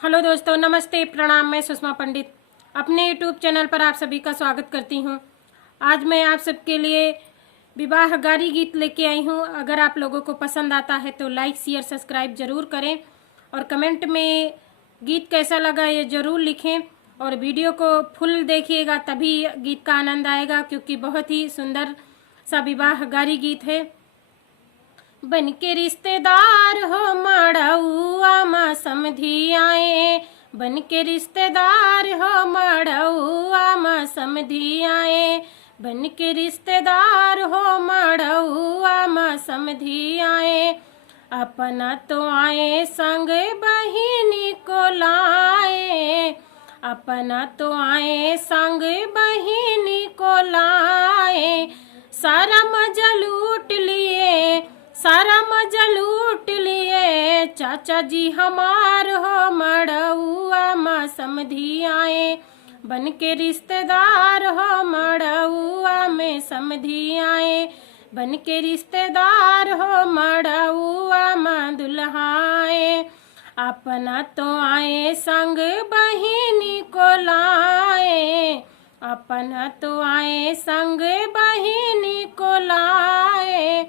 Hello दोस्तों, नमस्ते, प्रणाम। मैं सुषमा पंडित अपने यूट्यूब चैनल पर आप सभी का स्वागत करती हूं। आज मैं आप सबके लिए विवाह गारी गीत लेके आई हूं। अगर आप लोगों को पसंद आता है तो लाइक शेयर सब्सक्राइब ज़रूर करें और कमेंट में गीत कैसा लगा ये ज़रूर लिखें। और वीडियो को फुल देखिएगा तभी गीत का आनंद आएगा, क्योंकि बहुत ही सुंदर सा विवाह गारी गीत है। बन के रिश्तेदार हो मड़उआ माँ समधी आए, बन के रिश्तेदार हो मड़उआ माँ समधी आए, बन के रिश्तेदार हो मड़उआ माँ समधी आए। अपना तो आए संग बहिनी को लाए, अपना तो आए संग बहिनी को लाए। सारा मजा लूट लिए, सारा मजा लूट लिए, चाचा जी हमार हो मड़उआ माँ समधी आए, बन के रिश्तेदार हो मड़उआ में समधी आए, बन के रिश्तेदार हो मड़उआ माँ दुल्हा आए। अपना तो आए संग बहिनी को लाए, अपना तो आए संग बहिनी को लाए।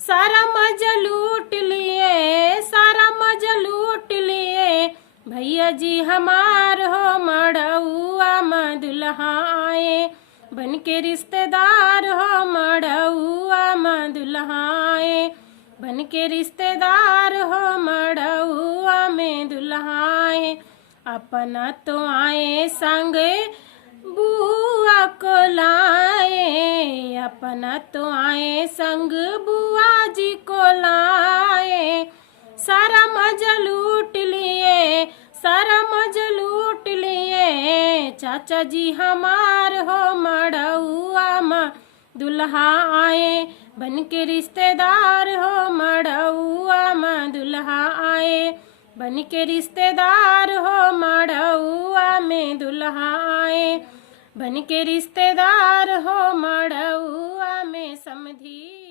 सारा मजा लूट लिए, सारा मजा लूट लिए, भैया जी हमार हो मड़उआ माँ दुल्हा आए, बन के रिश्तेदार हो मड़उआ माँ दुल्हा आए, बन के रिश्तेदार हो मड़उआ में दुल्हा आए। अपना तो आए संग बुआ को लाए, अपना तो आए संग बुआ जी को लाए। सारा मजा लूट लिए, सारा मजा लूट लिए, चाचा जी हमार हो मड़उआ माँ दुल्हा आए, बन के रिश्तेदार हो मड़उआ माँ दुल्हा आए, बन के रिश्तेदार हो मड़उआ में दुल्हा आए, बन के रिश्तेदार हो मड़उआ में समधी।